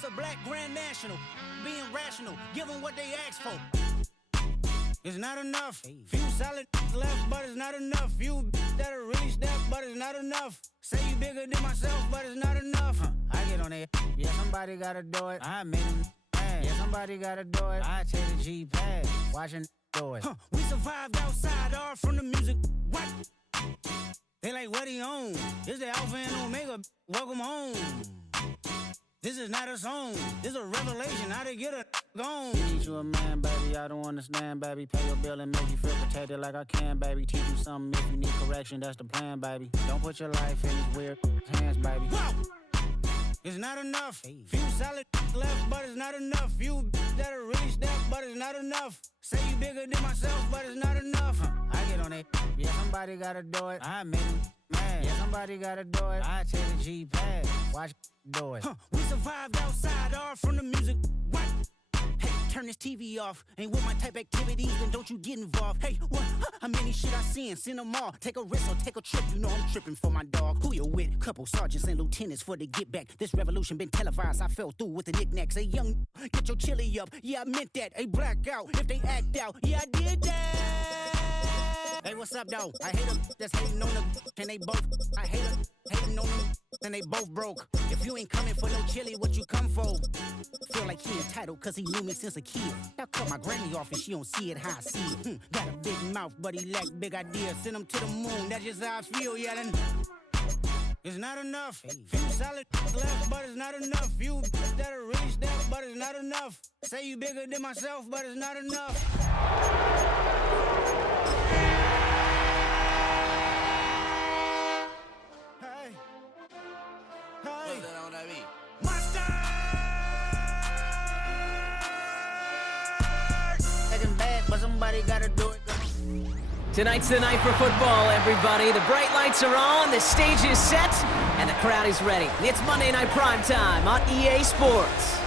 That's a black grand national. Being rational, give them what they ask for. It's not enough. Few solid left, but it's not enough. Few that'll really step, but it's not enough. Say you bigger than myself, but it's not enough. I get on it. Yeah, somebody gotta do it. I made him mad. Yeah, somebody gotta do it. I take the G-pad. Watching do it. We survived outside, all from the music. What? They like, what he on? This the Alpha and Omega. Welcome home. This is not a song. This is a revelation. How to get a gone. Teach you a man, baby. I don't understand, baby. Pay your bill and make you feel protected like I can, baby. Teach you something if you need correction. That's the plan, baby. Don't put your life in these weird hands, baby. Whoa! It's not enough. Few solid left, but it's not enough. Few that'll really step, but it's not enough. Say you bigger than myself, but it's not enough. I get on it. Yeah, somebody gotta do it. I made him mad. Yeah, somebody gotta do it. I take the G-pad. Watch do it. We survived outside, all from the music. What? Hey, turn this TV off. Ain't with my type activities, then don't you get involved. Hey, what? How many shit I seen? Send them all. Take a risk or take a trip. You know I'm tripping for my dog. Who you with? Couple sergeants and lieutenants for the get back. This revolution been televised. I fell through with the knickknacks. Hey, young, get your chili up. Yeah, I meant that. Hey, black out if they act out. Yeah, I did that. Hey, what's up, though? I hate them that's hating on them, and they both. I hate them hating on them, and they both broke. If you ain't coming for no chili, what you come for? Feel like he entitled, cause he knew me since a kid. I cut my granny off and she don't see it how I see it. Got a big mouth, but he lack big ideas. Send him to the moon, that's just how I feel, yeah. Then it's not enough. Few solid left, but it's not enough. Few that'll really step, but it's not enough. Say you bigger than myself, but it's not enough. Somebody gotta do it. Tonight's the night for football, everybody. The bright lights are on, the stage is set, and the crowd is ready. It's Monday Night Primetime on EA Sports.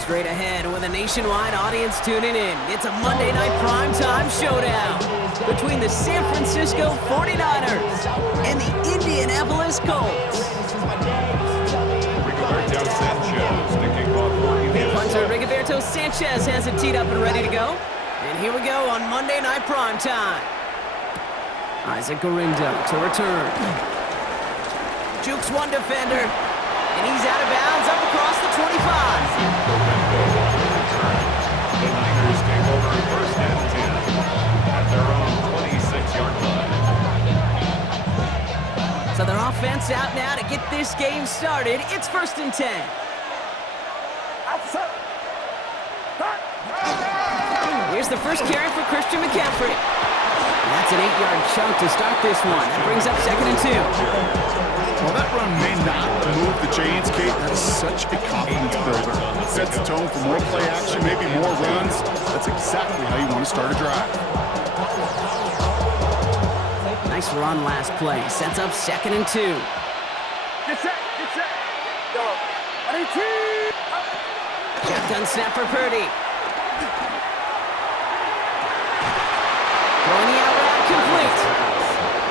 Straight ahead with a nationwide audience tuning in, it's a Monday Night Primetime showdown between the San Francisco 49ers and the Indianapolis Colts. Rigoberto Sanchez, the kickoff for Punter Rigoberto Sanchez has it teed up and ready to go. And here we go on Monday Night Primetime. Isaac Gorindo to return. Jukes one defender, and he's out of bounds up across the 25. The Niners take over first and 10 at their own 26-yard line. So their offense out now to get this game started. It's first and 10. Here's the first carry for Christian McCaffrey. That's an 8-yard chunk to start this one. That brings up second and 2. Well, that run may not move the chains, Kate. That is such a confidence builder. It sets the tone for more play action, maybe more runs. That's exactly how you want to start a drive. Nice run last play. Sets up second and 2. Get set, get set. Go. Shotgun snap for Purdy. Throwing the out route complete.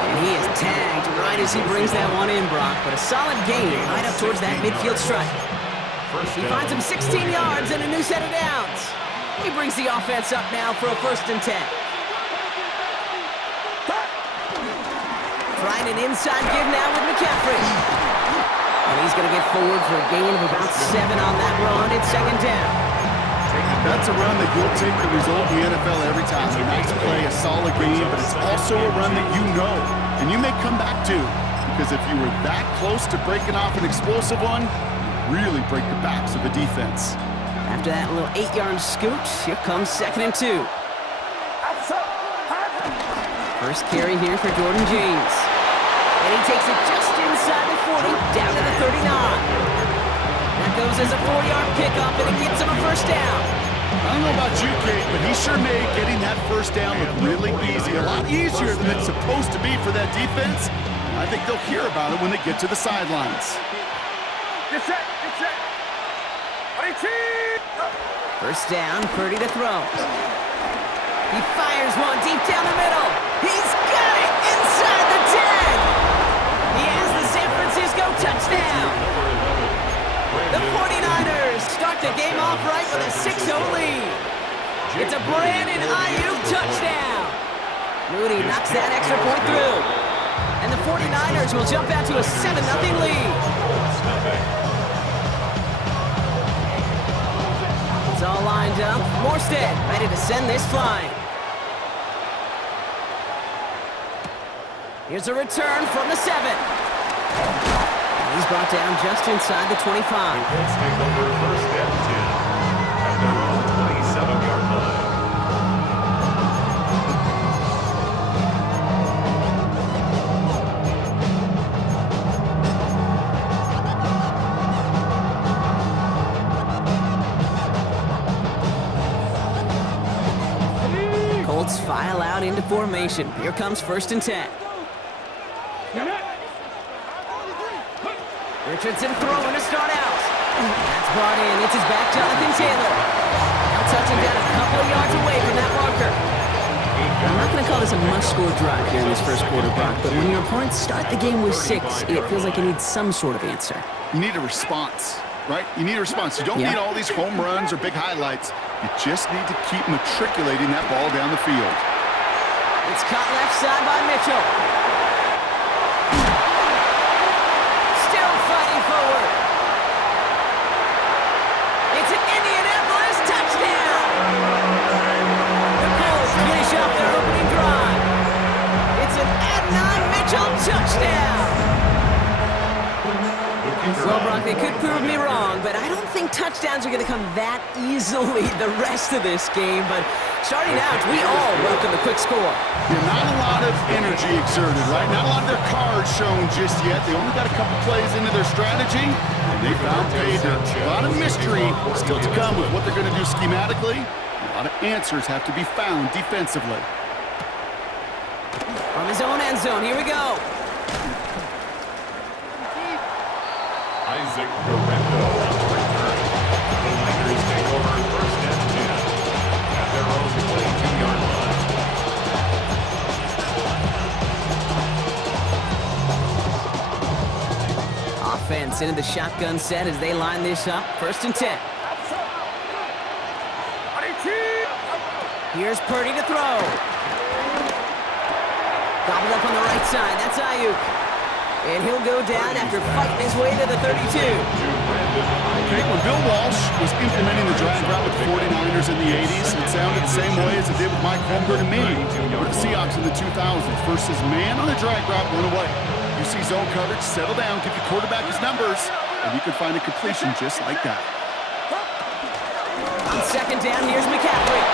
And he is tagged right as he brings that one in, Brock. But a solid gain right up towards that midfield stripe. He finds him 16 yards and a new set of downs. He brings the offense up now for a first and 10. Trying an inside give now with McCaffrey. And he's going to get forward for a gain of about 7 on that run. It's second down. That's a run that you'll take the result in the NFL every time. A nice play, a solid game, but it's also a run that you know, and you may come back to, because if you were that close to breaking off an explosive one, you really break the backs of the defense. After that little 8-yard scoot, here comes second and 2. First carry here for Jordan James. And he takes it just inside the 40, down to the 39. That goes as a 4-yard pickup, and it gets him a first down. I don't know about you, Kate, but he sure made getting that first down look really easy. A lot easier than it's supposed to be for that defense. I think they'll hear about it when they get to the sidelines. Get set, get set. First down, Purdy to throw. He fires one deep down the middle. He's got it inside the 10. He has the San Francisco touchdown. The 49ers the game off right with a 6-0 lead. It's a Brandon Ayuk touchdown. Moody knocks that extra point through. And the 49ers will jump out to a 7-0 lead. It's all lined up. Morstead ready to send this flying. Here's a return from the 7. He's brought down just inside the 25. Colts take over first and 10 at their own 27-yard line. Colts file out into formation. Here comes first and 10. Richardson throwing to start out. That's brought in. It's his back, Jonathan Taylor. Now touching down a couple of yards away from that marker. I'm not going to call this a must-score drive here in this first quarter, Brock, but when your opponents start the game with 6, it feels like you need some sort of answer. You need a response, right? You need a response. You don't need all these home runs or big highlights. You just need to keep matriculating that ball down the field. It's caught left side by Mitchell. Still fighting forward. It's an Indianapolis touchdown. The Colts finish off their opening drive. It's an Adnan Mitchell touchdown. Well, Brock, they could prove me wrong, but I don't think touchdowns are going to come that easily the rest of this game. But starting out, we all welcome a quick score. Yeah, not a lot of energy exerted, right? Not a lot of their cards shown just yet. They only got a couple plays into their strategy, and they found pay dirt. A lot of mystery still to come with what they're going to do schematically. A lot of answers have to be found defensively. From his own end zone, here we go. Isaac Guerrero on the return. The Niners take over first and 10 at their own 22-yard line. Offense into the shotgun set as they line this up. First and 10. Here's Purdy to throw. Gobbled up on the right side. That's Ayuk. And he'll go down after fighting his way to the 32. Okay, when Bill Walsh was implementing the drag route with the 49ers in the 80s, it sounded the same way as it did with Mike Holmgren and me with the Seahawks in the 2000s. Versus man on the drag route, run away. You see zone coverage, settle down, give your quarterback his numbers, and you can find a completion just like that. On second down, here's McCaffrey.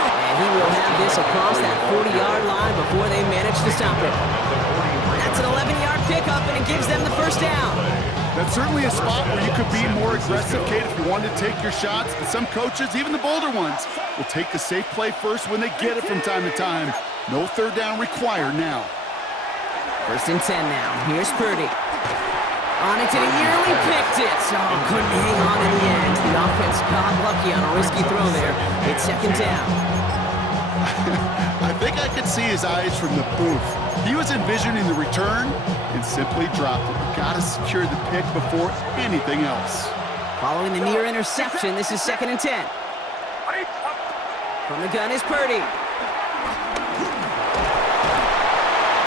And he will have this across that 40-yard line before they manage to stop it. That's an 11-yard pickup, and it gives them the first down. That's certainly a spot where you could be more aggressive, Kate, if you wanted to take your shots. But some coaches, even the bolder ones, will take the safe play first when they get it from time to time. No third down required now. First and 10 now. Here's Purdy. On it to the yearly picked it. Oh, couldn't hang on in the end. The offense got lucky on a risky throw there. It's second down. I think I could see his eyes from the booth. He was envisioning the return and simply dropped it. You got to secure the pick before anything else. Following the near interception, this is second and 10. From the gun is Purdy.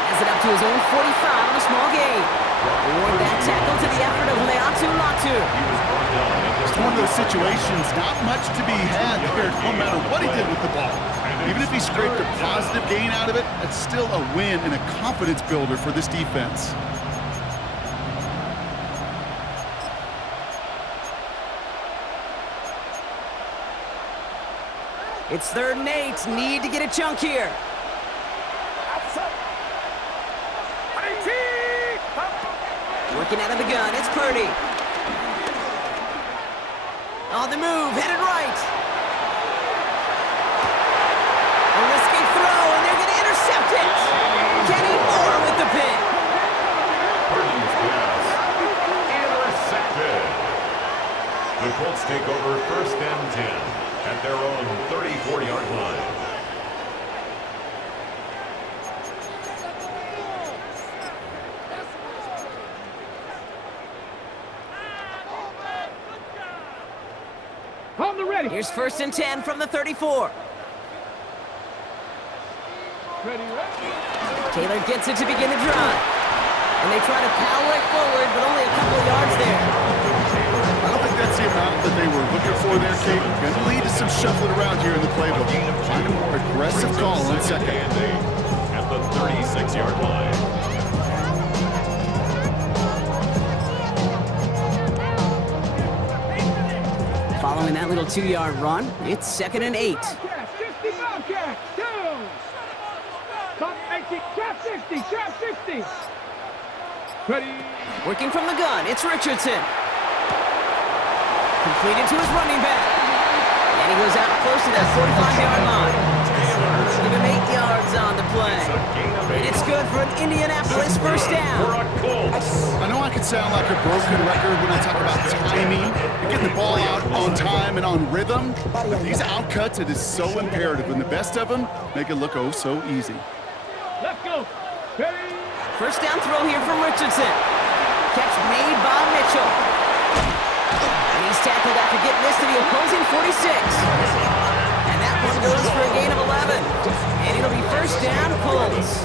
Has it up to his own 45 on a small gain. Award that tackle to the effort of Leatu Latu. It's one of those situations, not much to be had there, no matter what he did with the ball. Even if he scraped a positive gain out of it, that's still a win and a confidence builder for this defense. It's 3rd and 8. Need to get a chunk here. Working out of the gun, it's Purdy. On the move, headed right. A risky throw, and they're going to intercept it. Kenny Moore with the pick. Purdy's pass intercepted. The Colts take over first and 10 at their own 34-yard line. the ready. Here's 1st and 10 from the 34. Ready, ready. Taylor gets it to begin the drive. And they try to power it forward, but only a couple of yards there. I don't think that's the amount that they were looking for there, Kate. Going to lead to some shuffling around here in the playbook. Find a more aggressive call on second. At the 36-yard line. Following that little 2-yard run, it's 2nd and 8. 60 Bobcat. Down. Top 80. Trap 60. Trap 60. Ready. Working from the gun, it's Richardson. Completed to his running back. And he goes out close to that 45-yard line. Give him 8 yards on the play. And it's good for an Indianapolis first down. I know I can sound like a broken record when I talk about timing and getting the ball out on time and on rhythm, but these outcuts, it is so imperative, and the best of them make it look oh so easy. Let's go. Ready. First down throw here from Richardson. Catch made by Mitchell. And he's tackled after getting this to the opposing 46. And that one goes for a gain of 11. And it'll be first down, Colts.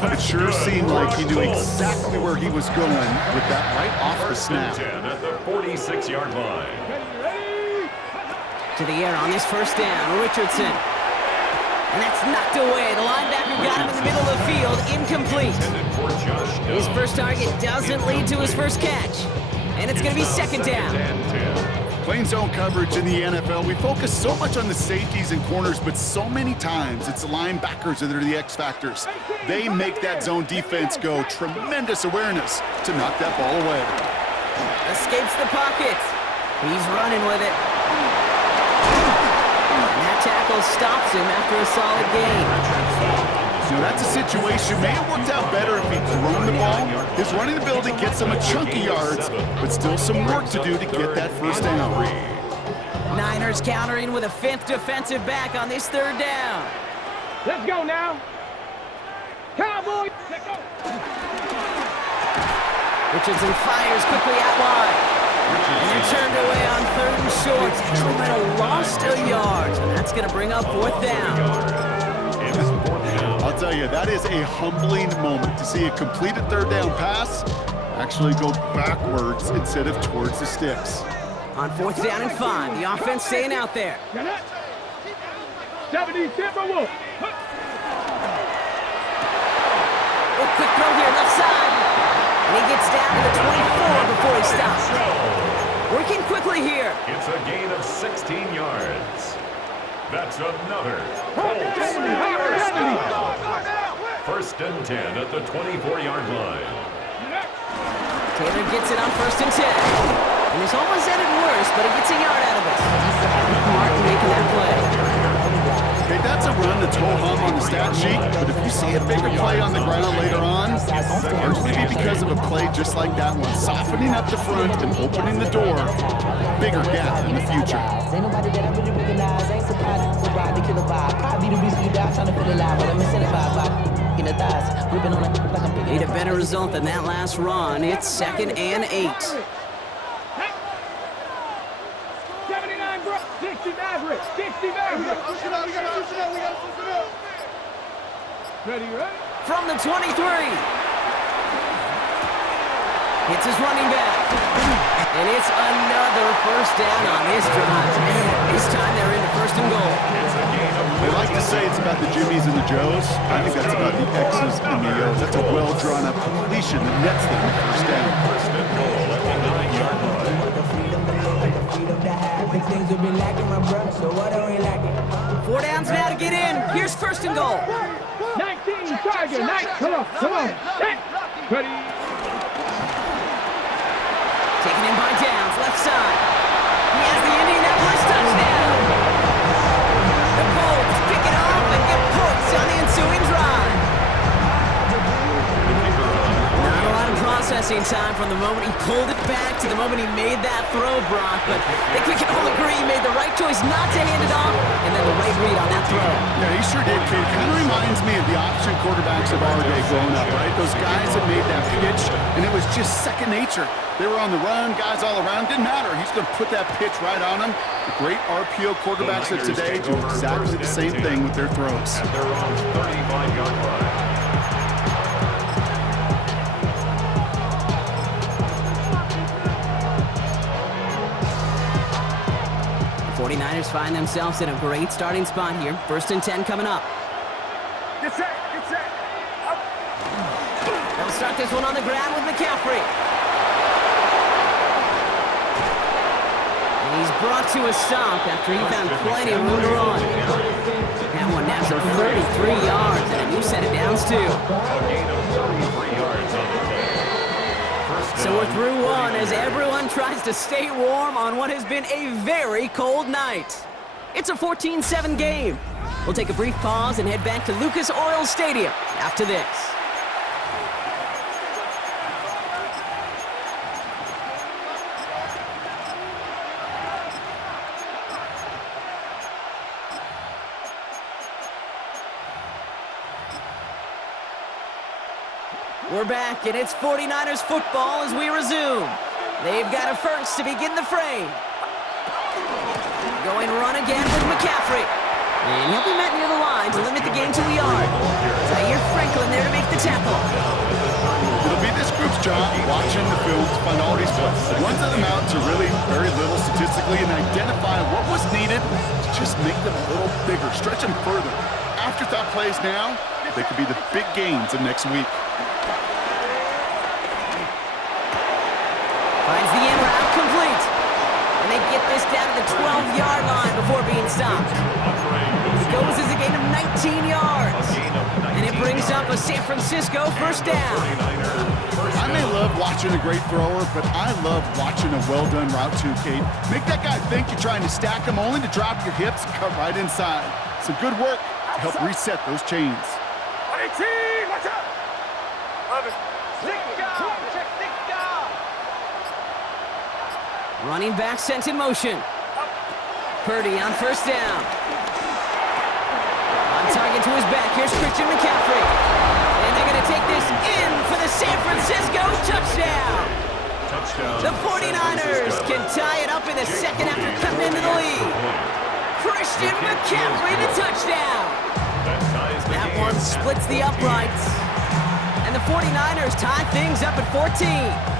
It sure seemed like he knew exactly where he was going with that right off the snap. 10 at the 46-yard line. To the air on this first down, Richardson. And that's knocked away. The linebacker got him in the middle of the field, incomplete. His first target doesn't lead to his first catch. And it's going to be second down. Playing zone coverage in the NFL, we focus so much on the safeties and corners, but so many times it's the linebackers that are the X factors. They make that zone defense go. Tremendous awareness to knock that ball away. Escapes the pocket. He's running with it. And that tackle stops him after a solid gain. You know, that's a situation. May have worked out better if he'd thrown the ball. His running ability gets him a chunky yards, but still some work to do to get that first down. Niners countering with a 5th defensive back on this 3rd down. Let's go now. Cowboys. Let's go. Richardson fires quickly out wide. And they're turned away on 3rd and short. Actually might have lost a yard. And that's going to bring up 4th down. I'll tell you, that is a humbling moment to see a completed 3rd down pass actually go backwards instead of towards the sticks. On 4th down and 5, the offense staying out there. 70 Timberwolves. Oh, quick throw here, left side. And he gets down to the 24 before he stops. Working quickly here. It's a gain of 16 yards. That's another. First and 10 at the 24-yard line. Taylor gets it on 1st and 10. And he's almost ended worse, but he gets a yard out of it. Martin making that play. Okay, that's a run that's ho-hum on the stat sheet, but if you see a bigger play on the ground later on, largely be because of a play just like that one, softening up the front and opening the door, bigger gap in the future. Ain't nobody that I really recognize. Ain't surprised to ride the killer vibe. Probably the reason you die trying to feel alive, but I'm incentivized by in the thighs, gripping on it like I'm picking. Need a better result than that last run. It's 2nd and 8. 79 bro. 60 Maverick. 60 Maverick. Ready, ready. From the 23. It's his running back. And it's another first down on this drive. Man, this time they're into 1st and goal. They like to say it's about the Jimmies and the Joes. I think that's about the X's and the O's. That's a well-drawn-up completion that nets them the first down. First and goal at the 9-yard line. Things have been lacking, my brother, so what are we lacking? 4 downs now to get in. Here's 1st and goal. 19 Tiger. Come on. Ready. Taken in by Downs, left side. He has the Indianapolis touchdown. The Colts pick it off and get points on the ensuing drive. Not a lot of process missing time from the moment he pulled it back to the moment he made that throw, Brock. But I think we can all agree he made the right choice not to hand it off, and then the right read on that throw. Yeah, he sure did, kid. Kind of reminds me of the option quarterbacks of our day growing up, right? Those guys that made that pitch, and it was just second nature. They were on the run, guys all around. Didn't matter. He's going to put that pitch right on them. The great RPO quarterbacks of today do exactly the same thing with their throws. At their own 35-yard line. The 49ers find themselves in a great starting spot here. 1st and 10 coming up. Get set, get set. Up. They'll start this one on the ground with McCaffrey. And he's brought to a stop after he found plenty of room to run. That one now for 33 yards and a new set of downs too. A gain of 33 yards on the play. So we're through one as everyone tries to stay warm on what has been a very cold night. It's a 14-7 game. We'll take a brief pause and head back to Lucas Oil Stadium after this. We're back, and it's 49ers football as we resume. They've got a first to begin the frame. Going run again with McCaffrey. And he'll be met near the line to limit the gain to a yard. Zaire Franklin there to make the tackle. It'll be this group's job watching the film to find all these plays. One to them out to really very little statistically and identify what was needed to just make them a little bigger, stretch them further. Afterthought plays now, they could be the big gains of next week. Finds the in route complete. And they get this down to the 12-yard line before being stopped. It goes as a gain of 19 yards. And it brings up a San Francisco first down. I may love watching a great thrower, but I love watching a well-done route too, Kate. Make that guy think you're trying to stack him only to drop your hips and cut right inside. Some good work to help reset those chains. 18, watch out. Love it. Running back sent in motion. Purdy on first down. On target to his back. Here's Christian McCaffrey. And they're going to take this in for the San Francisco touchdown. The 49ers can tie it up in the second after cutting into the lead. Christian McCaffrey the touchdown. That one splits the uprights. And the 49ers tie things up at 14.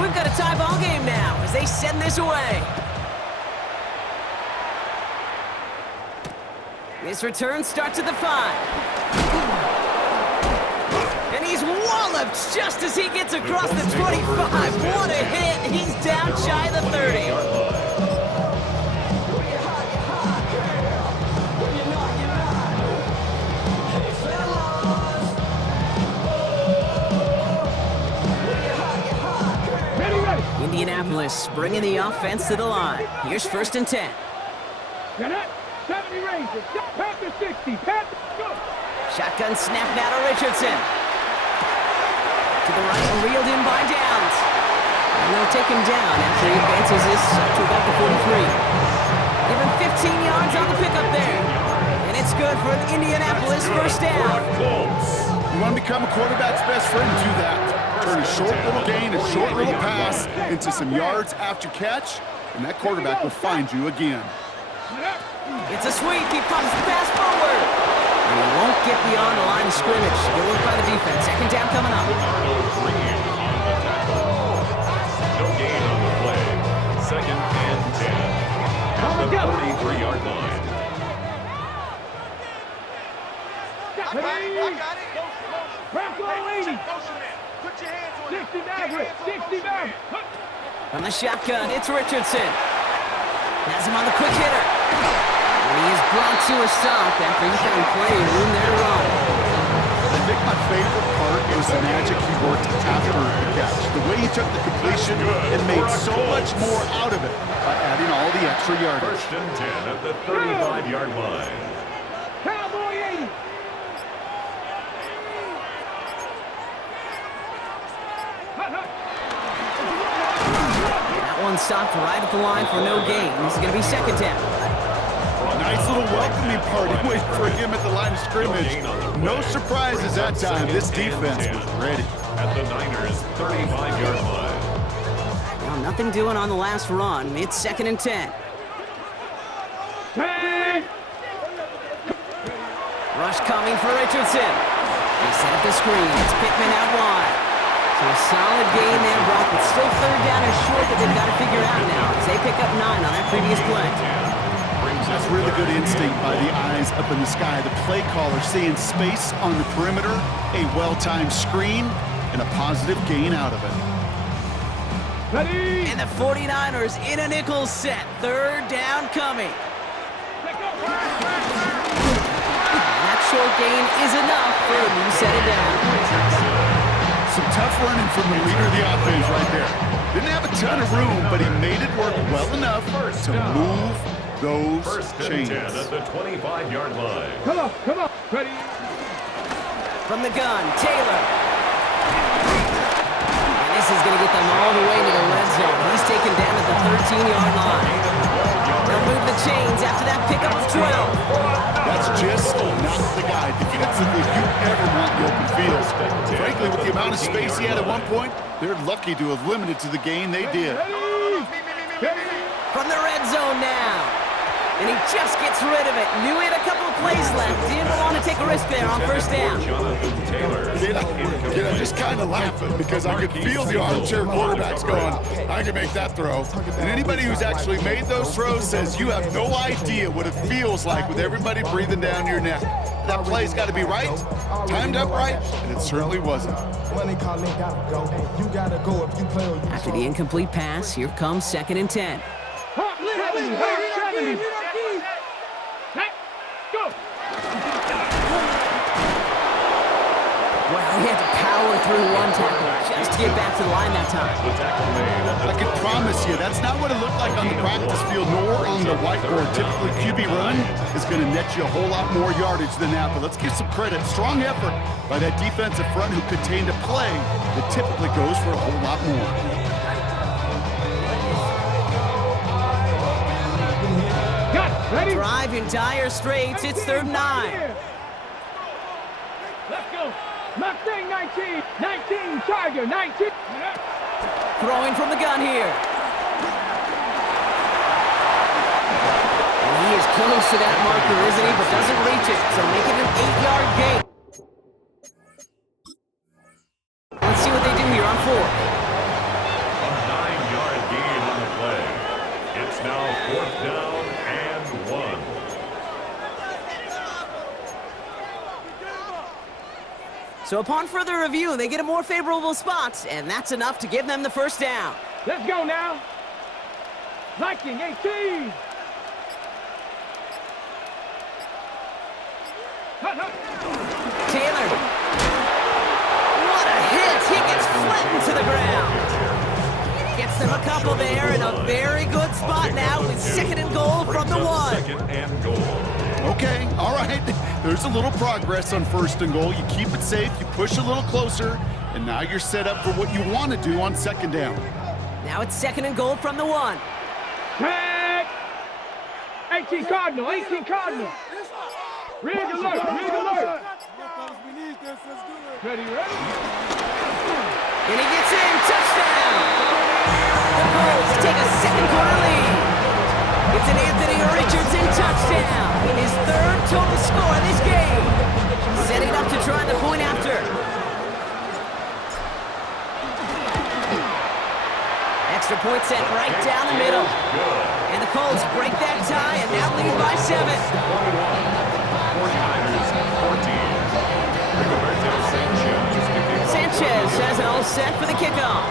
We've got a tie ball game now as they send this away. This return starts at the 5. And he's walloped just as he gets across the 25. What a hit. He's down shy of the 30. Indianapolis bringing the offense to the line. Here's 1st and 10. You're not 70 ranges. Panther 60. Panther, go. Shotgun snap now to Richardson. To the right, reeled in by Downs. And they'll take him down after he advances this up to about the 43. Give him 15 yards on the pickup there. And it's good for an Indianapolis first down. You want to become a quarterback's best friend, do that. Turn a short little gain, a short little pass into some yards after catch, and that quarterback will find you again. It's a sweep. He pops the pass forward. And he won't get beyond the line of scrimmage. Good work by the defense. Second down coming up. No gain on the play. 2nd and 10. At the 43-yard line. I got it. Bronco 80. Put your hands on 69. From the shotgun, it's Richardson. Has him on the quick hitter. And he is brought to a stop after he found plenty of room there to run. I think my favorite part was the magic he worked after the catch. The way he took the completion and made so much more out of it by adding all the extra yardage. 1st and 10 at the 35-yard line. Cowboys! That one stopped right at the line for no gain. This is going to be second down. Nice little welcoming party waiting for him at the line of scrimmage. No surprises that time. This defense was ready. At the Niners' 35-yard line. Now, nothing doing on the last run. It's second and 10. Rush coming for Richardson. They set up the screen. It's Pittman out wide. So a solid gain there, Brock, but still third down and short that they've got to figure out now as they pick up 9 on that previous play. That's really good instinct by the eyes up in the sky. The play caller seeing space on the perimeter, a well-timed screen, and a positive gain out of it. Ready? And the 49ers in a nickel set. Third down coming. That short gain is enough for a new set of downs. Some tough running from the leader of the offense right there. Didn't have a ton of room, but he made it work well enough to move those chains. 10 at the 25-yard line. Come on, come on. Ready? From the gun, Taylor. And this is going to get them all the way to the red zone. He's taken down at the 13-yard line. They'll move the chains after that pickup of 12. That's just not the guy defensively you ever want in the open field. Frankly, with the amount of space he had at one point, they're lucky to have limited to the gain they did. From the red zone now. And he just gets rid of it. Knew he had a couple of plays left. Didn't want to take a risk there on first down. I'm just kind of laughing because I could feel the armchair quarterbacks going, I can make that throw. And anybody who's actually made those throws says you have no idea what it feels like with everybody breathing down your neck. That play's got to be right, timed up right, and it certainly wasn't. After the incomplete pass, here comes second and 10. Well, he had to power through one tackle just to get back to the line that time. I can promise you, that's not what it looked like on the practice field nor on the whiteboard. Typically, QB run is going to net you a whole lot more yardage than that, but let's give some credit. Strong effort by that defensive front who contained a play that typically goes for a whole lot more. Drive in dire straits. It's third and 9. Let's go. Mustang 19. 19. Tiger 19. Throwing from the gun here. And he is close to that marker, isn't he? But doesn't reach it. So make it an 8-yard gain. Let's see what they do here on 4. A 9-yard gain on the play. It's now fourth down and 1. So upon further review, they get a more favorable spot, and that's enough to give them the first down. Let's go now. Viking 18. Taylor. What a hit. He gets flattened to the ground. Gets them a couple there in a very good spot now with second and goal from the 1. Second and goal. Okay, all right. There's a little progress on first and goal. You keep it safe, you push a little closer, and now you're set up for what you want to do on second down. Now it's second and goal from the 1. Tag. 18 Cardinal. 18 Cardinal. Rig alert. Rig alert. Ready, ready. And he gets in. Touchdown. The Colts take a second quarter lead. It's an Anthony Richardson touchdown. His third total score this game. Setting up to try the point after. Extra point set right down the middle. And the Colts break that tie and now lead by 7. 49ers 14. Sanchez has it all set for the kickoff.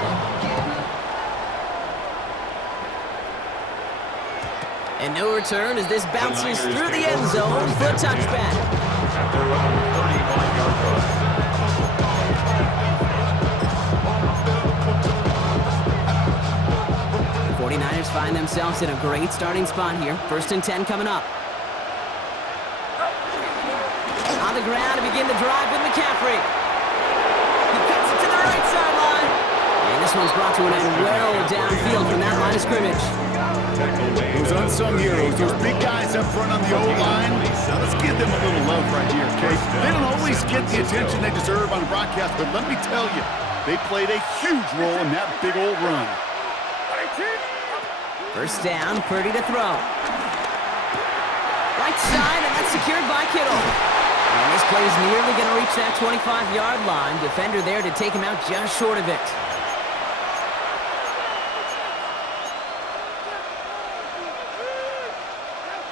And no return as this bounces through the end zone for a touchback. At their own 35-yard line. 49ers find themselves in a great starting spot here. First and 10 coming up. ground to begin the drive with McCaffrey. He cuts it to the right sideline. And this one's brought to an end well downfield from that line of scrimmage. Those unsung heroes, those big guys up front on the O-line, let's give them a little love right here, okay? They don't always get the attention they deserve on the broadcast, but let me tell you, they played a huge role in that big old run. First down, Purdy to throw. Right side, and that's secured by Kittle. And this play is nearly going to reach that 25-yard line. Defender there to take him out just short of it.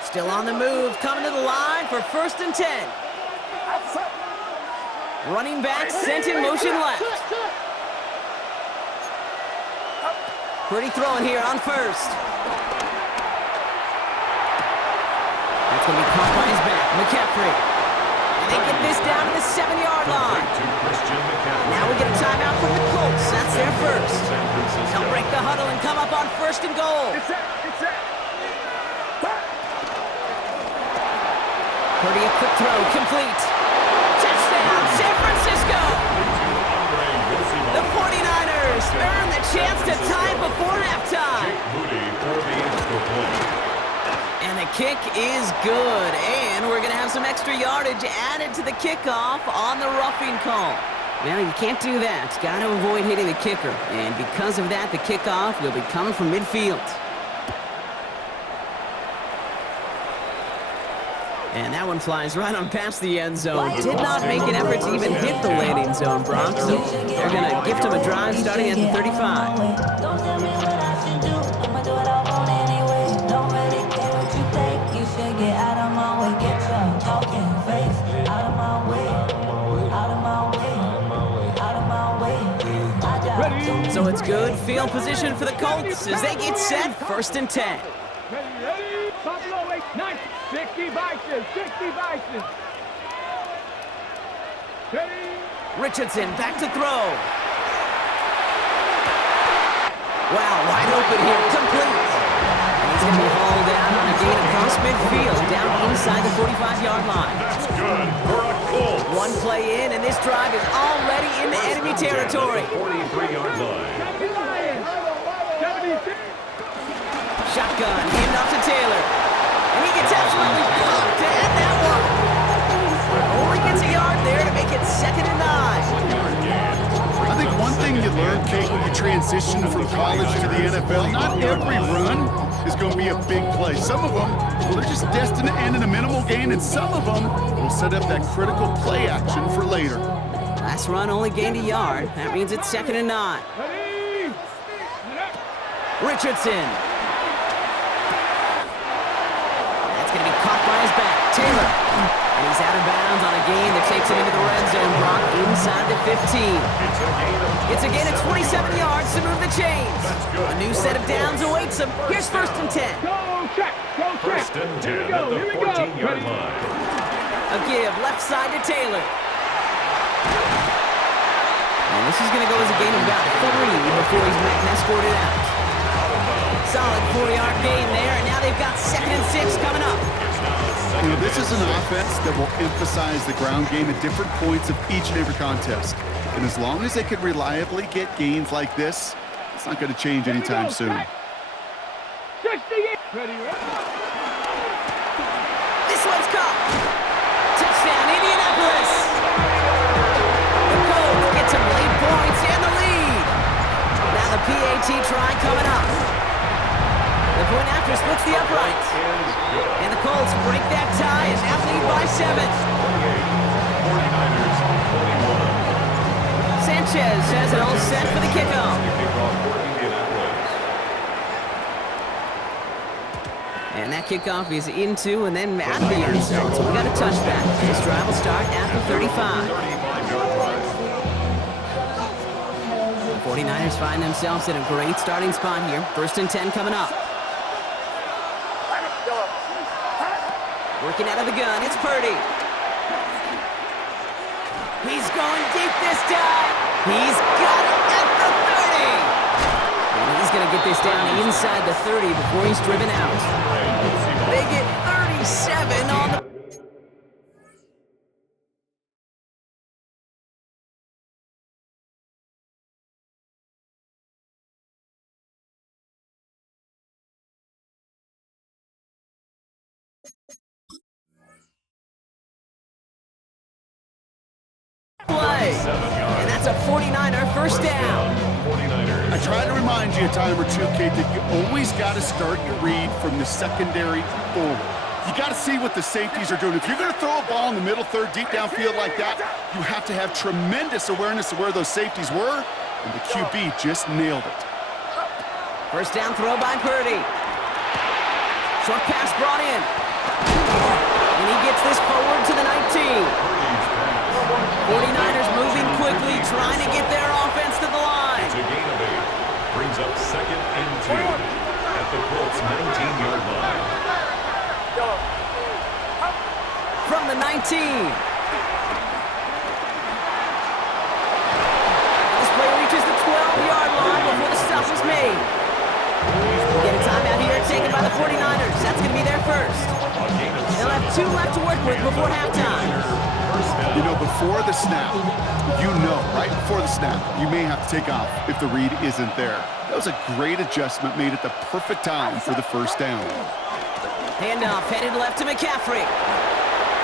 Still on the move, coming to the line for 1st and 10. Running back sent in motion left. Purdy throwing here on 1st. That's going to be caught by his back, McCaffrey. And they get this down to the 7-yard line. Now we get a timeout from the Colts. That's their first. They'll break the huddle and come up on 1st and goal. Purdy a quick throw, complete. Touchdown, San Francisco! The 49ers earn the chance to tie before halftime. And the kick is good. And we're going to have some extra yardage added to the kickoff on the roughing call. Well, you can't do that. Got to avoid hitting the kicker. And because of that, the kickoff will be coming from midfield. And that one flies right on past the end zone. Did not make an effort to even hit the landing zone, Brock. So they're going to gift him a drive starting at the 35. Don't tell me what I should do. I'ma do what I want anyway. Don't really care what you think. You should get out of my way. Get your talking face out of my way. Out of my way. Out of my way. So it's good field position for the Colts as they get set 1st and 10. Ready? Buffalo 8-9. 60 Vikings. 60 Vikings. Ready? Richardson back to throw. Wow, wide open here, complete. And he's going to be hauled down on a gain across midfield, down inside the 45-yard line. That's good for a Colts. One play in, and this drive is already into enemy territory. 43-yard line. Shotgun, hand off to Taylor. And he gets absolutely pumped to end that one. Only gets a yard there to make it 2nd and 9. I think one thing you learn, Kate, when you transition from college to the NFL, not every run is going to be a big play. Some of them, well, they're just destined to end in a minimal gain, and some of them will set up that critical play action for later. Last run only gained a yard. That means it's 2nd and 9. Richardson. Going to be caught by his back. Taylor. And he's out of bounds on a gain that takes him into the red zone. Brock inside the 15. It's a gain of 27 yards to move the chains. A new set of downs awaits him. Here's 1st and 10. Go check. Go check. 1st and 10 at the 14-yard line. A give left side to Taylor. And this is going to go as a gain of about 3 before he's escorted out. Solid 4-yard gain there, and now they've got 2nd and 6 coming up. You know, this is an offense that will emphasize the ground game at different points of each and every contest. And as long as they can reliably get gains like this, it's not going to change anytime soon. 68. Ready. This one's caught. Touchdown, Indianapolis. The Colts get some late points and the lead. Now the PAT try coming up. The point after splits the uprights. And the Colts break that tie and now lead by 7. 48, 49ers 21. Sanchez has it all set for the kickoff. And that kickoff is into and then at the end zone. So we got a touchback. This drive will start at the 35. The 49ers find themselves in a great starting spot here. 1st and 10 coming up. Working out of the gun, it's Purdy. He's going deep this time. He's got it at the 30. And he's going to get this down inside the 30 before he's driven out. They get 37 on the Play. And that's a 49er first down. 49ers. I try to remind you a time or two, Kate, that you always got to start your read from the secondary forward. You got to see what the safeties are doing. If you're going to throw a ball in the middle third, deep downfield like that, you have to have tremendous awareness of where those safeties were, and the QB just nailed it. First down throw by Purdy. Short pass brought in. And he gets this forward to the 19. 49ers moving quickly, trying to get their offense to the line. It's a gain of 8. Brings up 2nd and 2 at the Colts 19-yard line. From the 19. This play reaches the 12-yard line before the stop is made. Get a timeout here taken by the 49ers. That's going to be their first. They'll have 2 left to work with before halftime. You know, before the snap, right before the snap, you may have to take off if the read isn't there. That was a great adjustment made at the perfect time for the first down. Handoff headed left to McCaffrey.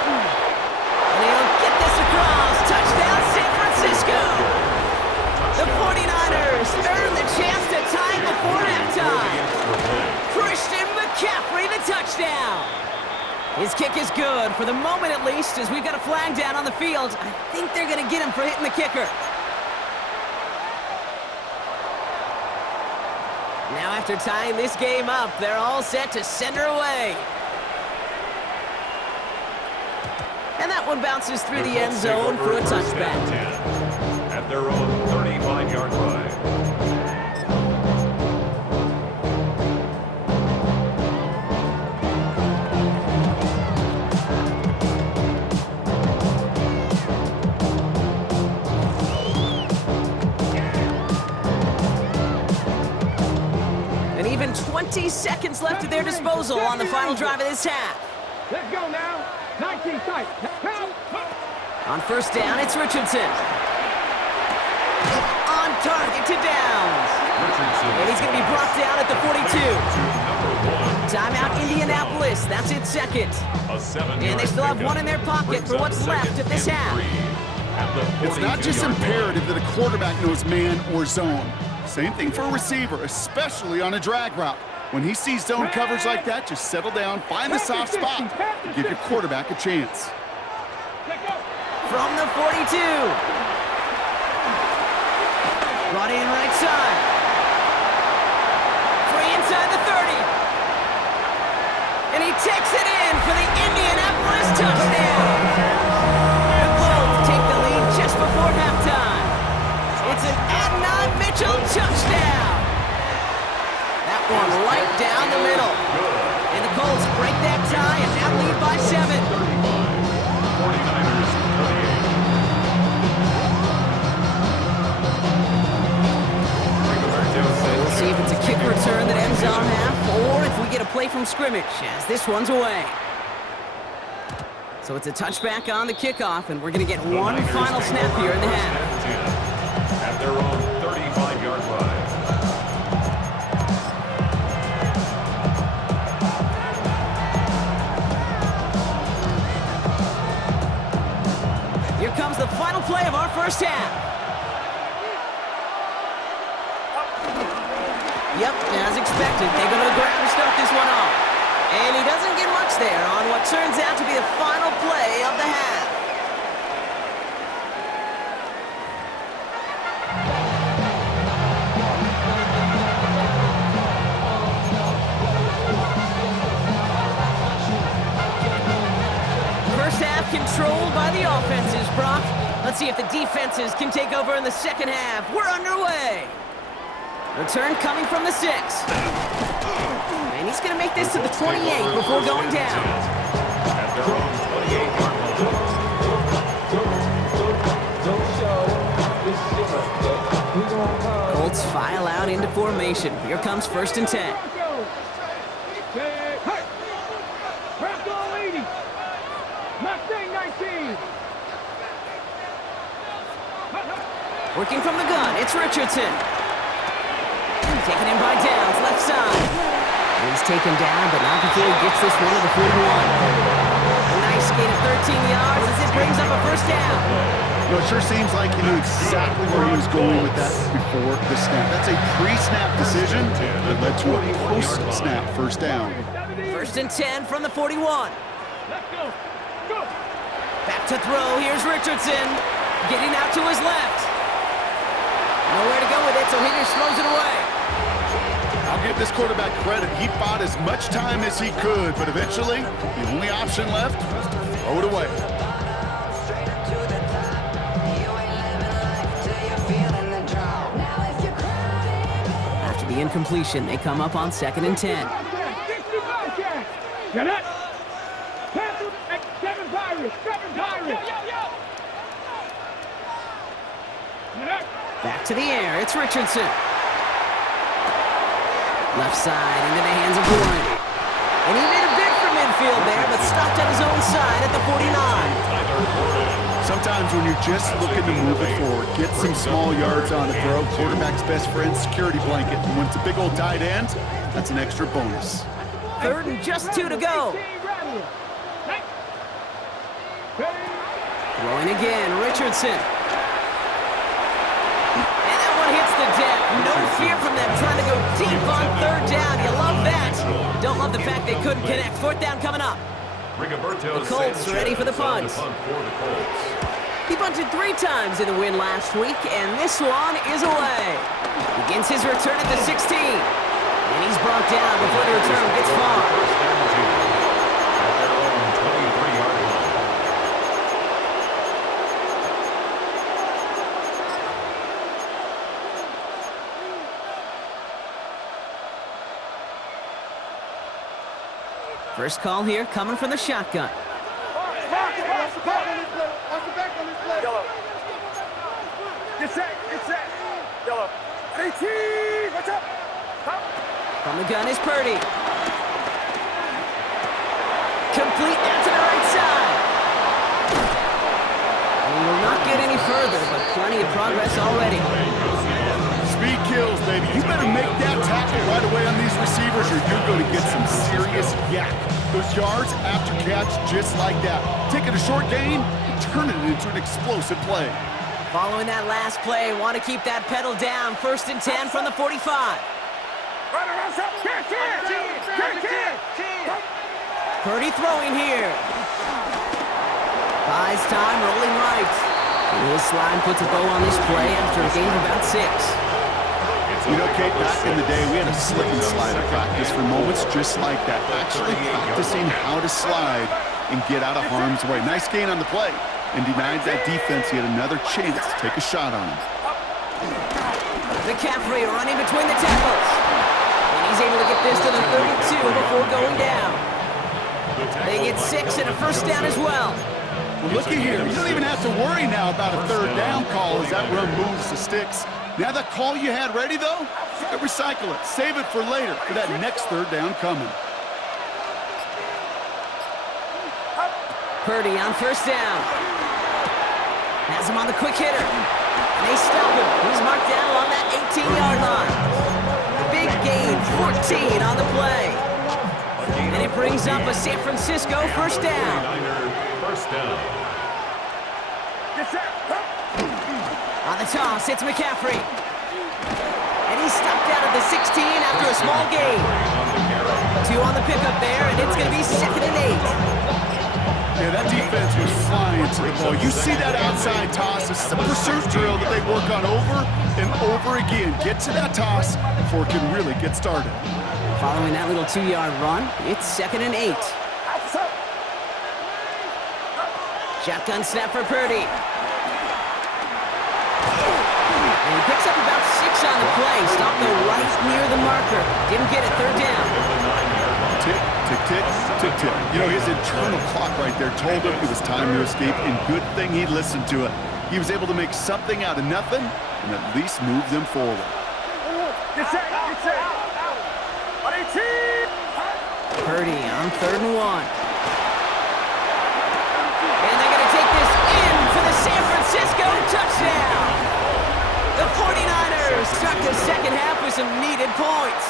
And he'll get this across. Touchdown, San Francisco. The 49ers earn the chance to tie before halftime. Christian McCaffrey, the touchdown. His kick is good, for the moment at least, as we've got a flag down on the field. I think they're going to get him for hitting the kicker. Now after tying this game up, they're all set to send her away. And that one bounces through the end zone for a touchback. At their own 35-yard line. And even 20 seconds left at their disposal on the final drive of this half. Let's go now. 19 tight. On first down, it's Richardson. On target to Downs. And he's going to be brought down at the 42. Timeout, Indianapolis. That's its second. And they still have one in their pocket for what's left of this half. It's not just imperative that a quarterback knows man or zone. Same thing for a receiver, especially on a drag route. When he sees zone coverage like that, just settle down, find the soft spot, and give your quarterback a chance. From the 42. Brought in right side. Free inside the 30. And he takes it in for the Indianapolis touchdown. The Colts take the lead just before halftime. It's an Adnan Mitchell touchdown. That one right down the middle. And the Colts break that tie and now lead by 7. 49ers 38. We'll see if it's a kick return that ends on half, or if we get a play from scrimmage, as this one's away. So it's a touchback on the kickoff, and we're going to get one final snap here in the half. At their own 35-yard line. Here comes the final play of our first half. Yep, as expected, they go to the ground to start this one off. And he doesn't get much there on what turns out to be the final play of the half. First half controlled by the offenses, Brock. Let's see if the defenses can take over in the second half. We're underway. Return coming from the 6. And he's going to make this to the 28 before going down. At their own 28-yard line. Colts file out into formation. Here comes 1st and 10. Working from the gun, it's Richardson. Taken in by Downs, left side. He's take him down, but not before he gets this one to the 41. A nice gain of 13 yards as it brings up a first down. You know, it sure seems like he knew exactly where he was going with that before the snap. That's a pre-snap decision that led to a post-snap first down. First and 10 from the 41. Let's go. Go. Back to throw. Here's Richardson. Getting out to his left. Nowhere to go with it, so he just throws it away. I'll give this quarterback credit. He fought as much time as he could, but eventually, the only option left was to throw it away. After the incompletion, they come up on 2nd and 10. Get it. 7 Pirates. 7 Pirates. Back to the air, it's Richardson. Left side into the hands of Warren. And he made a bid for midfield there, but stopped at his own side at the 49. Sometimes when you're just looking to move it forward, get some small yards on the throw, quarterback's best friend, security blanket. And when it's a big old tight end, that's an extra bonus. 3rd and just 2 to go. Throwing again, Richardson. And that one hits the deck. No fear from them trying to go deep on 3rd down. You love that. Don't love the fact they couldn't connect. 4th down coming up. The Colts ready for the punt. He punted 3 times in the win last week, and this one is away. Begins his return at the 16. And he's brought down before the return gets far. First call here coming from the shotgun. Get set. Yellow. 18. What's up? From the gun is Purdy. Complete out to the right side. And he will not get any further, but plenty of progress already. Speed kills, baby. You better make that tackle right away on these receivers or you're going to get some serious yak. Those yards after catch just like that. Taking a short gain and turning it into an explosive play. Following that last play, want to keep that pedal down. 1st and 10 from the 45. Purdy throwing here. Buys time, rolling right. And his slide puts a bow on this play after a gain of about 6. You know, Kate, back in the day, we had a slip and slide at practice for moments just like that. Actually practicing how to slide and get out of harm's way. Nice gain on the play. And denied that defense yet another chance to take a shot on him. McCaffrey running between the tackles. And he's able to get this to the 32 before going down. They get 6 and a first down as well. Well, looky here. You don't even have to worry now about a 3rd down call as that run moves the sticks. Now that call you had ready, though, you can recycle it. Save it for later for that next 3rd down coming. Purdy on first down. Has him on the quick hitter. And they stop him. He's marked down along that 18-yard line. Big gain, 14 on the play. And it brings up a San Francisco first down. On the toss, it's McCaffrey. And he's stopped out at the 16 after a small gain. 2 on the pickup there, and it's going to be 2nd and 8. Yeah, that defense was flying to the ball. You see that outside toss. This is a pursuit drill that they work on over and over again. Get to that toss before it can really get started. Following that little 2-yard run, it's 2nd and 8. Shotgun snap for Purdy. And he picks up about 6 on the play. Stopped though right near the marker. Didn't get it, 3rd down. Tick, tick, tick, tick, tick. You know, his internal clock right there told him it was time to escape, and good thing he listened to it. He was able to make something out of nothing and at least move them forward. Get set. Purdy on 3rd and 1. And they're going to take this in for the San Francisco touchdown. The 49ers start the second half with some needed points.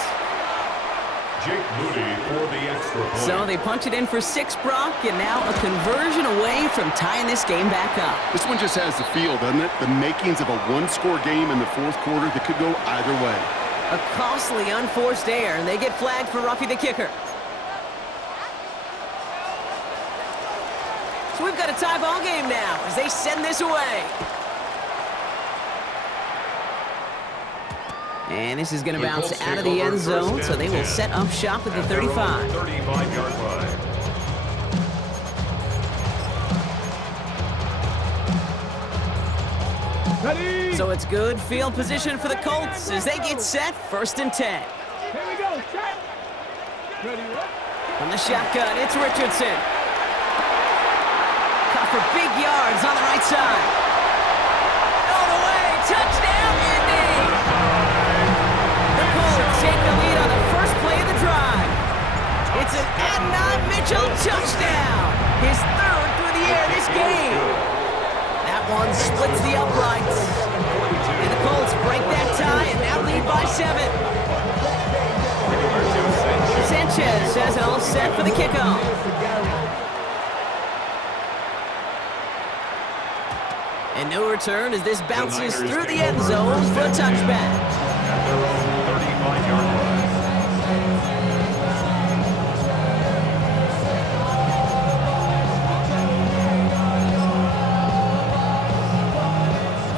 Jake Moody for the extra point. So they punch it in for 6, Brock, and now a conversion away from tying this game back up. This one just has the feel, doesn't it? The makings of a one-score game in the fourth quarter that could go either way. A costly unforced error, and they get flagged for roughing the kicker. So we've got a tie ball game now as they send this away. And this is going to bounce out of the end zone, so they will set up shop at the 35. 35-yard line. Ready? So it's good field position for the Colts as they get set, 1st and 10. Here we go. Set. Ready, what? From the shotgun, it's Richardson. Caught for big yards on the right side. All the way, touchdown, Indy! The Colts take the lead on the first play of the drive. It's an Adonai Mitchell touchdown. His 3rd through the air this game. That one splits the uprights. And the Colts break that tie and now lead by 7. Sanchez has it all set for the kickoff. And no return as this bounces through the end zone for a touchback. At their own 35-yard line.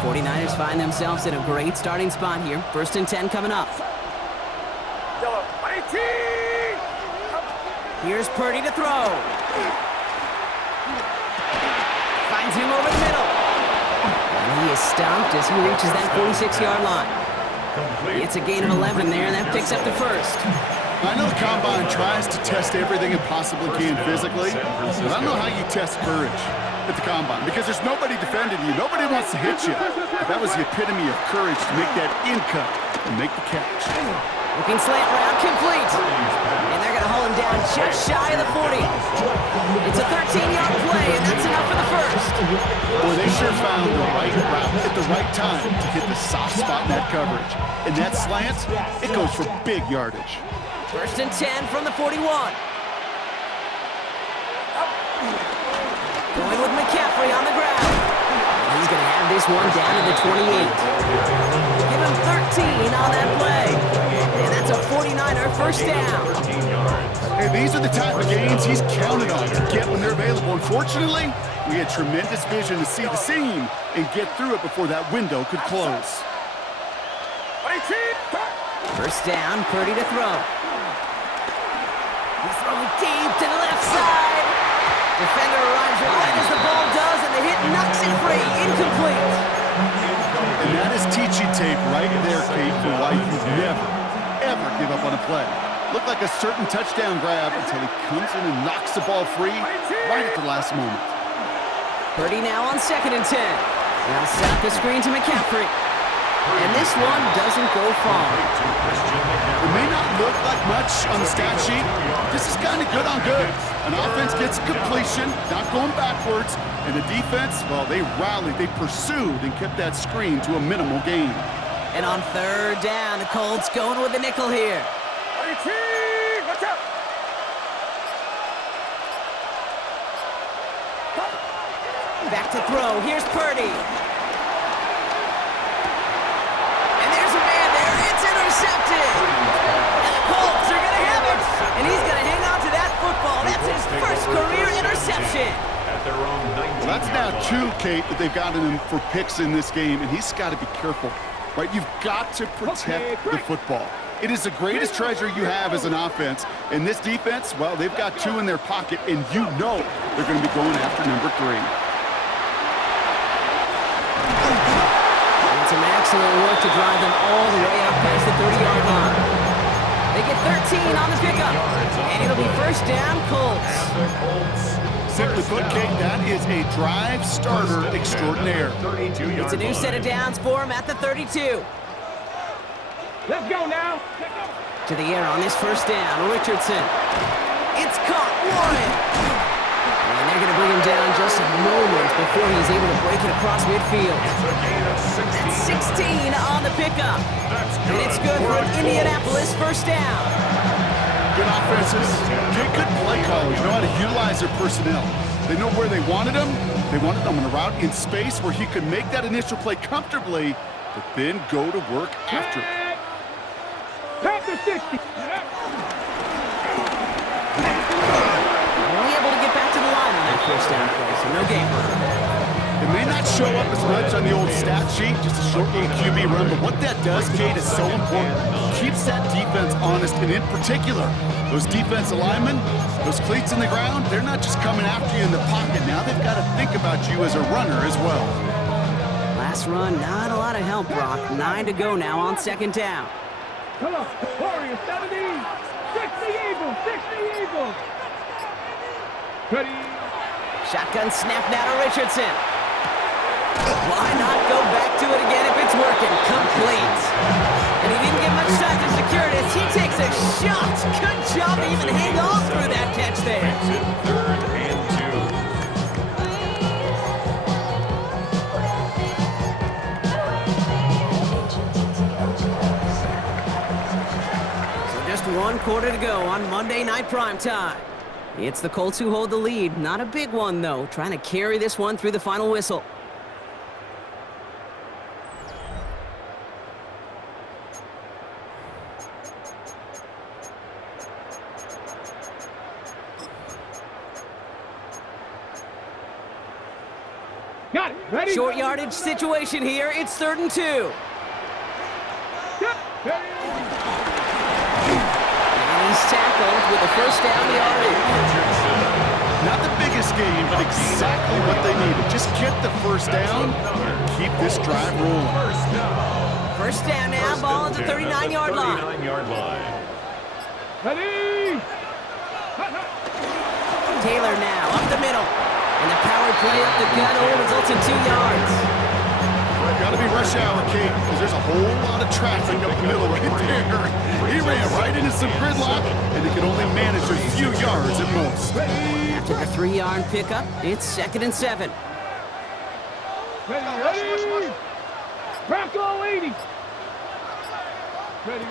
49ers find themselves in a great starting spot here. 1st and 10 coming up. Here's Purdy to throw. Finds him over the middle. And he is stopped as he reaches that 46-yard line. It's a gain of 11 there, and that picks up the 1st. I know the Combine tries to test everything it possibly can physically, but I don't know how you test courage at the Combine, because there's nobody defending you. Nobody wants to hit you. But that was the epitome of courage to make that in cut and make the catch. Looking slant route complete. And they're going to haul him down just shy of the 40. It's a 13-yard play, and that's enough for the 1st. Boy, they sure found the right route at the right time to hit the soft spot in that coverage. And that slant, it goes for big yardage. 1st and 10 from the 41. Going with McCaffrey on the ground. And he's going to have this one down to the 28. Give him 13 on that play. And that's a 49er 1st down. Hey, these are the type of games he's counted on to get when they're available. Unfortunately, we had tremendous vision to see the seam and get through it before that window could close. 1st down, Purdy to throw. He's throwing deep to the left side. Defender arrives right as the ball does, and the hit knocks it free. Incomplete. And that is teaching tape right there, Kate, for why you never, ever give up on a play. Looked like a certain touchdown grab until he comes in and knocks the ball free right at the last moment. Purdy now on 2nd and 10. Now set up the screen to McCaffrey. And this one doesn't go far. It may not look like much on the stat sheet, but this is kind of good on good. An offense gets completion, not going backwards, and the defense, well, they rallied, they pursued, and kept that screen to a minimal gain. And on 3rd down, the Colts going with the nickel here. Watch out! Back to throw. Here's Purdy. And there's a man there. It's intercepted. And the Colts are going to have it. And he's going to hang on to that football. That's his 1st career interception. At their own 19. Well, that's now 2, Kate, that they've gotten him for picks in this game, and he's got to be careful, right? You've got to protect the football. It is the greatest treasure you have as an offense. And this defense, well, they've got 2 in their pocket, and you know they're going to be going after number 3. And some excellent work to drive them all the way up past the 30-yard line. They get 13 on the pickup, and it'll be 1st down, Colts. Simply put, Kate, that is a drive starter extraordinaire. It's a new set of downs for him at the 32. Let's go now. To the air on this 1st down, Richardson. It's caught, Warren. And they're going to bring him down just a moment before he's able to break it across midfield. That's 16 on the pickup. And it's good for an Indianapolis 1st down. Good offenses, good play callers know how to utilize their personnel. They know where they wanted him. They wanted him on a route in space where he could make that initial play comfortably, but then go to work after. Panther 60. Only able to get back to the line on that first down play, so no gain. It may not show up as much on the old stat sheet, just a short game QB run, but what that does, Kate, is so important. Keeps that defense honest, and in particular, those defense linemen, those cleats in the ground, they're not just coming after you in the pocket. Now they've got to think about you as a runner as well. Last run, not a lot of help, Brock. 9 to go now on second down. Come on, Warriors, 70. 60 Eagles, 60 Eagles. Ready. Shotgun snap now to Richardson. Why not go back to it again if it's working? Complete. And he didn't get much time to secure it as he takes a shot. Good job to even hang on through that catch there. Exit 3rd and 2. So just 1 quarter to go on Monday Night Primetime. It's the Colts who hold the lead. Not a big one, though. Trying to carry this one through the final whistle. Got it. Ready. Short yardage situation here. It's 3rd and 2. Ready. And he's tackled with the first down yardage. Not the biggest game, but exactly what they needed. Just get the first down, keep this drive rolling. First down now, ball at the 39-yard line. 39-yard line. Ready. Taylor now, up the middle. And the power play up the gut results in 2 yards. Got to be rush hour, Kate, because there's a whole lot of traffic up the middle right there. He ran right into some gridlock, and he could only manage a few yards at most. After the 3-yard pickup, it's 2nd and 7. Ready. Ready. Bronco 80. Ready.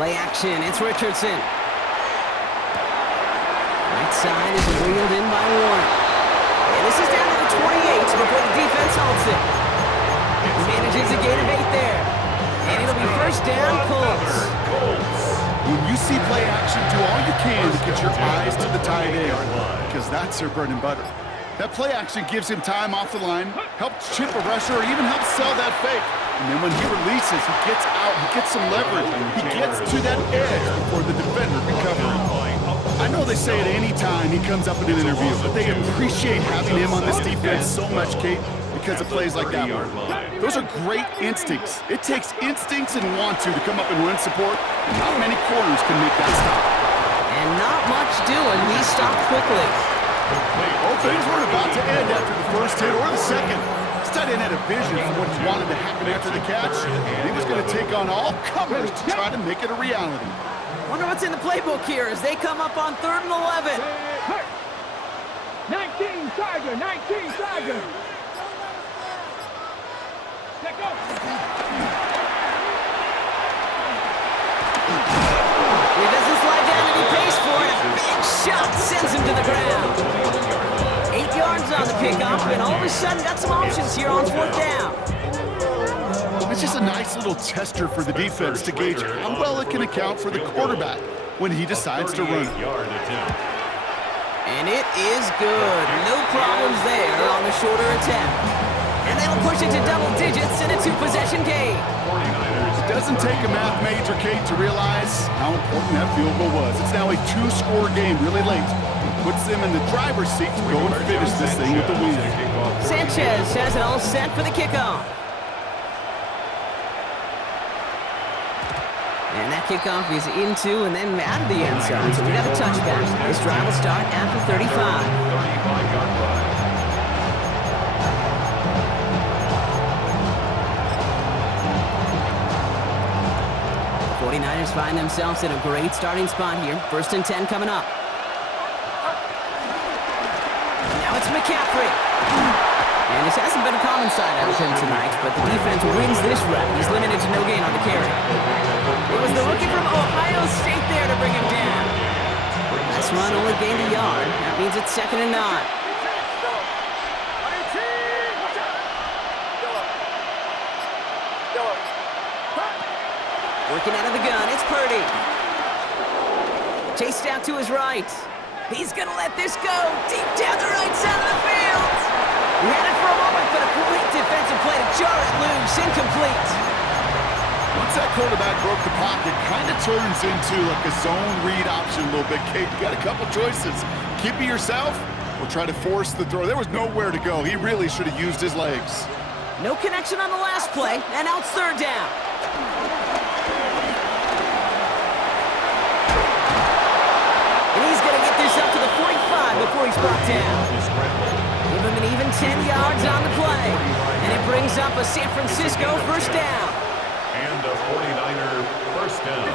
Play action, it's Richardson. Right side is wheeled in by Warren. And this is down to the 28 before the defense holds it. He manages a gain of 8 there. And it'll be first down, Colts. When you see play action, do all you can to get your eyes to the tight end, because that's their bread and butter. That play action gives him time off the line, helps chip a rusher, or even helps sell that fake. And then when he releases, he gets out, he gets some leverage. He gets to that edge before the defender can cover him. I know they say it any time he comes up in an interview, but they appreciate having him on this defense so much, Kate, because of plays like that one. Those are great instincts. It takes instincts and want to come up and run support, and not many corners can make that stop. And not much doing. He stopped quickly. Well, things weren't about to end after the first hit or the second. This tight end had a vision for what he wanted to happen after the catch, and he was going to take on all comers to try to make it a reality. Wonder what's in the playbook here as they come up on 3rd and 11. 19 Tiger. 19 Tiger. Let go. He doesn't slide down and he pays for it. A big shot sends him to the ground. 8 yards on the pickup, and all of a sudden got some options here on 4th down. It's just a nice little tester for the defense to gauge how well it can account for the quarterback when he decides to run. And it is good. No problems there on the shorter attempt. And they'll push it to double digits in a 2-possession game. It doesn't take a math major, Kate, to realize how important that field goal was. It's now a 2-score game really late. It puts them in the driver's seat to go and finish this thing with the win. Sanchez has it all set for the kickoff. And that kickoff is into and then out of the end zone, so we got a touchback. This drive will start after 35. 35-yard line. 49ers find themselves in a great starting spot here. 1st and 10 coming up. Now it's McCaffrey. And this hasn't been a common sight out of him tonight, but the defense wins this rep. He's limited to no gain on the carry. It was the rookie from Ohio State there to bring him down. this run only gained a yard. That means it's 2nd and 9. Working out of the gun, it's Purdy. Chased out to his right. He's gonna let this go deep down the right side of the field. He had it for a moment, but a great defensive play to jar it loose. Incomplete. Once that quarterback broke the pocket, kind of turns into like a zone read option a little bit. Kate, you got a couple choices. Keep it yourself or try to force the throw. There was nowhere to go. He really should have used his legs. No connection on the last play, and now it's 3rd down. And he's going to get this up to the 45 before he's brought down. Give him an even 10 yards on the play. And it brings up a San Francisco 1st down. And a 49er 1st down.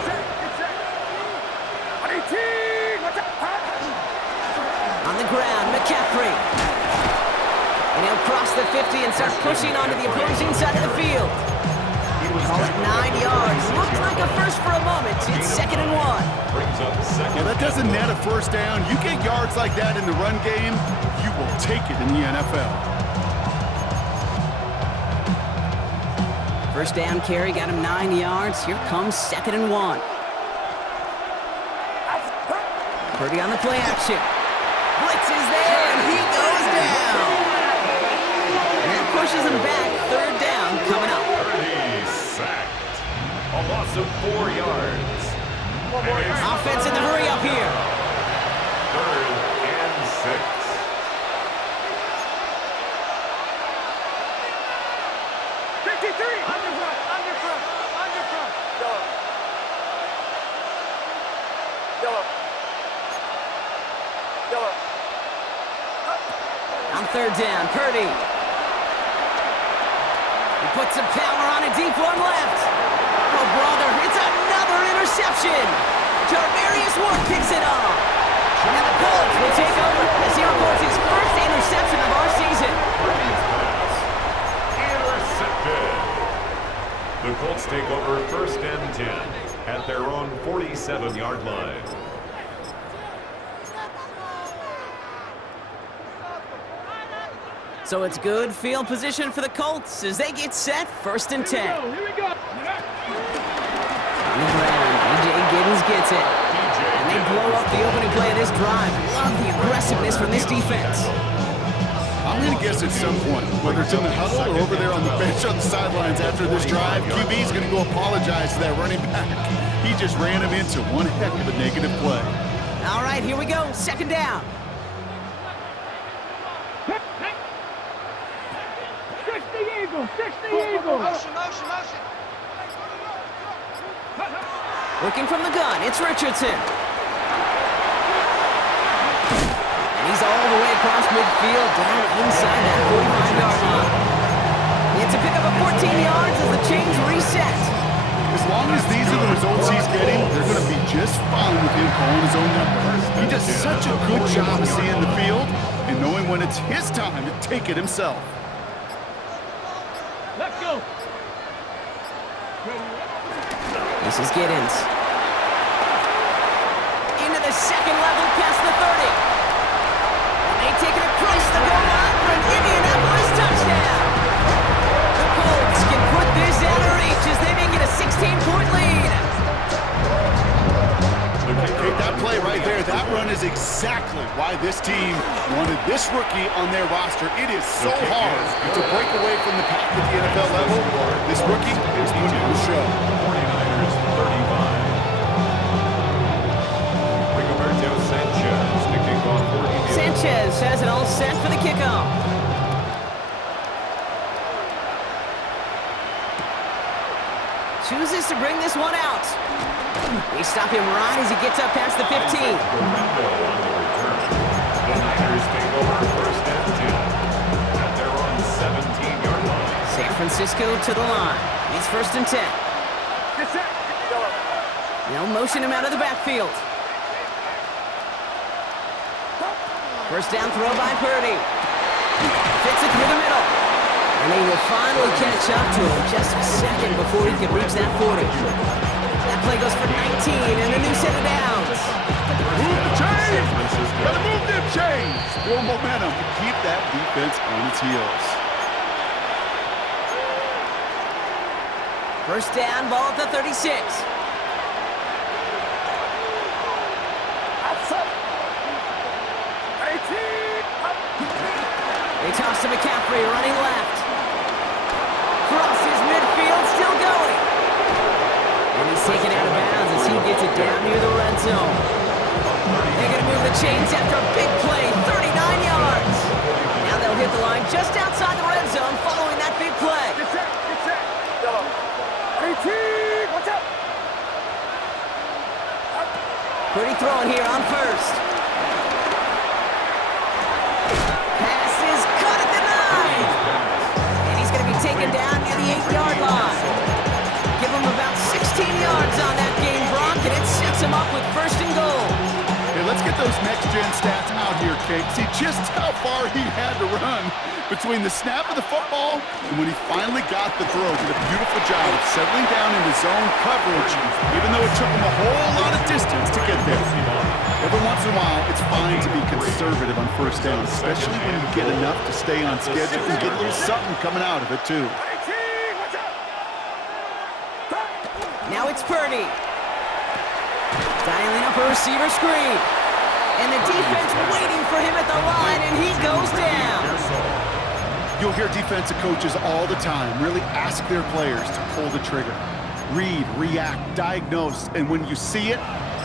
On the ground, McCaffrey. And he'll cross the 50 and start pushing onto the opposing side of the field. Call it 9 yards. Looked like a first for a moment. It's 2nd and 1. Brings up 2nd. Yeah, that doesn't net a 1st down. You get yards like that in the run game, you will take it in the NFL. 1st down carry got him 9 yards. Here comes 2nd and 1. Purdy on the play action. Blitz is there, and he goes down. And that pushes him back. 3rd down coming up. Purdy sacked. A loss of 4 yards. Offense in the hurry up here. 3rd and 6. On 3rd down, Purdy. He puts some power on a deep one left. Oh, brother, it's another interception. Jarvarius Ward picks it off. And the Colts will take over as he records his 1st interception of our season. Purdy's pass. Intercepted. The Colts take over 1st and 10 at their own 47-yard line. So it's good field position for the Colts as they get set 1st and 10. Here we go. On the ground, A.J. Giddens gets it. And they blow up the opening play of this drive. Love the aggressiveness from this defense. I'm going to guess at some point, whether it's in the huddle or over there on the bench on the sidelines after this drive, QB's going to go apologize to that running back. He just ran him into one heck of a negative play. All right, here we go. 2nd down. Fix the eagle. Motion. Working from the gun, it's Richardson. And he's all the way across midfield, down inside that 45-yard line. It's a pickup of 14 yards as the change reset. As long as these are the results he's getting, they're going to be just fine with him calling his own number. He does such a good job of seeing the field and knowing when it's his time to take it himself. Let's go. This is Giddens. Into the 2nd level past the 30. And they take it across the goal line for an Indianapolis touchdown. The Colts can put this out of reach as they make it a 16-point lead. Take that play right there. That run is exactly why this team wanted this rookie on their roster. It is so hard to break away from the pack at the NFL level. This rookie is putting on the show. 49ers 35. Rigoberto Sanchez to kick off for India. Sanchez has it all set for the kickoff. Chooses to bring this one out. They stop him right as he gets up past the 15. On the return. The Niners take over 1st and 10 at their own 17-yard line. San Francisco to the line. It's 1st and 10. They'll motion him out of the backfield. 1st down throw by Purdy. Fits it through the middle. And he will finally catch up to him just a second before he can reach that 40. That play goes for 19 and a new set of downs. Move the chains! change, more momentum to keep that defense on its heels. First down, ball at the 36. They toss to McCaffrey, running left. Crosses midfield, still going. And he's taken out of bounds as he gets it down near the red zone. They're going to move the chains after a big play, 39 yards. Now they'll hit the line just outside the red zone following that big play. Get set. Watch out. Pretty throwing here on first. Pass is cut at the 9. And he's going to be taken down near the 8-yard line. Give him about 16 yards on that game, Brock, and it sets him up with first and goal. Hey, let's get those next-gen stats out here, Kate. See just how far he had to run between the snap of the football and when he finally got the throw. Did a beautiful job of settling down into zone coverage, even though it took him a whole lot of distance to get there. Every once in a while, it's fine to be conservative on first down, especially when you get enough to stay on schedule and get a little something coming out of it, too. Now it's Purdy. Dialing up a receiver screen. And the defense waiting for him at the line, and he goes down. You'll hear defensive coaches all the time really ask their players to pull the trigger. Read, react, diagnose, and when you see it,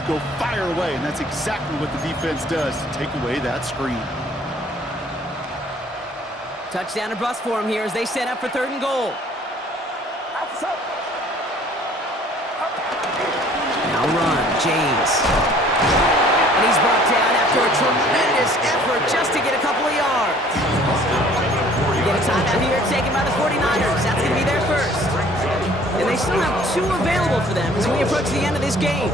go fire away. And that's exactly what the defense does to take away that screen. Touchdown or bust for him here as they set up for third and goal. Now run, James. And he's brought down after a tremendous effort just to get a couple of yards. You get a timeout here taken by the 49ers. That's going to be their first. And they still have 2 available for them as we approach the end of this game.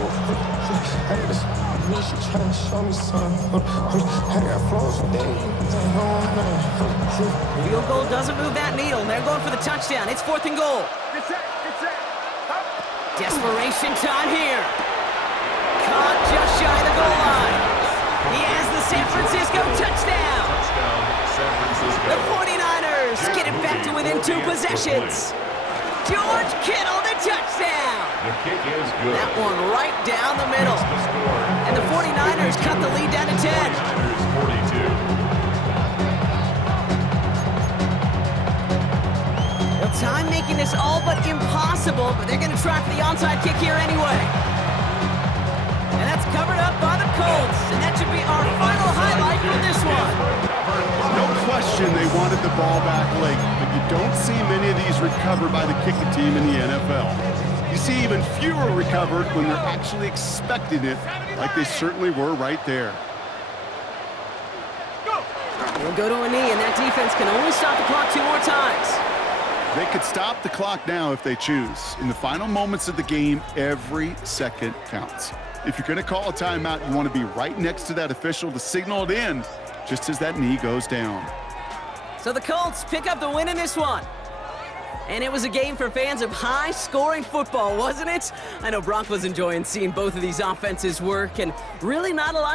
Field goal doesn't move that needle, and they're going for the touchdown. It's 4th and goal. Desperation time here. Caught just shy of the goal line. He has the San Francisco touchdown. San Francisco. The 49ers get it back to within 2 possessions. George Kittle, the touchdown. The kick is good. That one right down the middle. The score. And the 49ers cut the lead down to 10. 49ers 42. Time making this all but impossible, but they're going to try for the onside kick here anyway. And that's covered up by the Colts, and that should be our final highlight from this one. No question they wanted the ball back late, but you don't see many of these recovered by the kicking team in the NFL. You see even fewer recovered when they're actually expecting it, like they certainly were right there. They'll go to a knee, and that defense can only stop the clock 2 more times. They could stop the clock now if they choose. In the final moments of the game, every second counts. If you're going to call a timeout, you want to be right next to that official to signal it in just as that knee goes down. So the Colts pick up the win in this one. And it was a game for fans of high-scoring football, wasn't it? I know Brock was enjoying seeing both of these offenses work, and really not a lot to